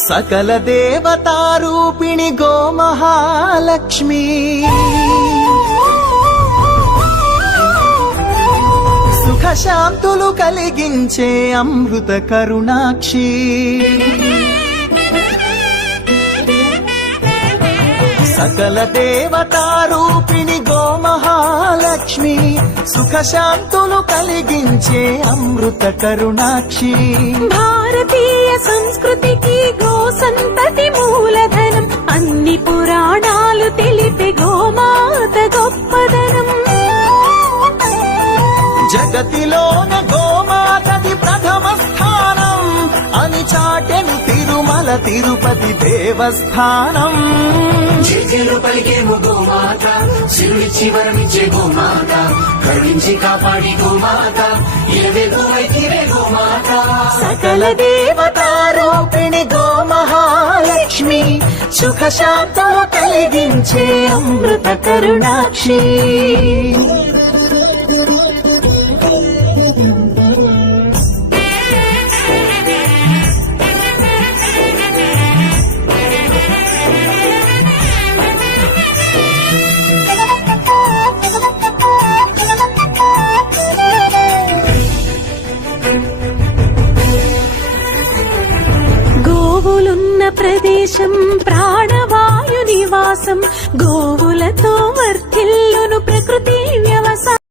సకల దేవతారూపిణి గోమహాలక్ష్మి సుఖశాంతులు కలిగించే అమృత కరుణాక్షి సకల దేవతారూపిణి గోమహాలక్ష్మి సుఖశాంతులు కలిగించే అమృత కరుణాక్షి భారతీయ సంస్కృతికి గో సంతతి మూలధనం అన్ని పురాణాలు తెలిపే గోమాత గొప్పదనం జగతిలోన గోమాతది ప్రథమ స్థానం అని చాటెను తిరుమల తిరుపతి దేవస్థానం జేజేలు పలికేము గోమాత శివుడిచ్చి వరమిచ్చే గోమాత కరుణించి కాపాడి గోమాత ఇలవెలువైతివే గోమాత సకల దేవతారూపిణి గోమహాలక్ష్మి సుఖశాంతులు కలిగించే అమృత కరుణాక్షి గోవులున్న ప్రదేశం ప్రాణవాయు నివాసం గోవులతో వర్ధిల్లును ప్రకృతి వ్యవసాయం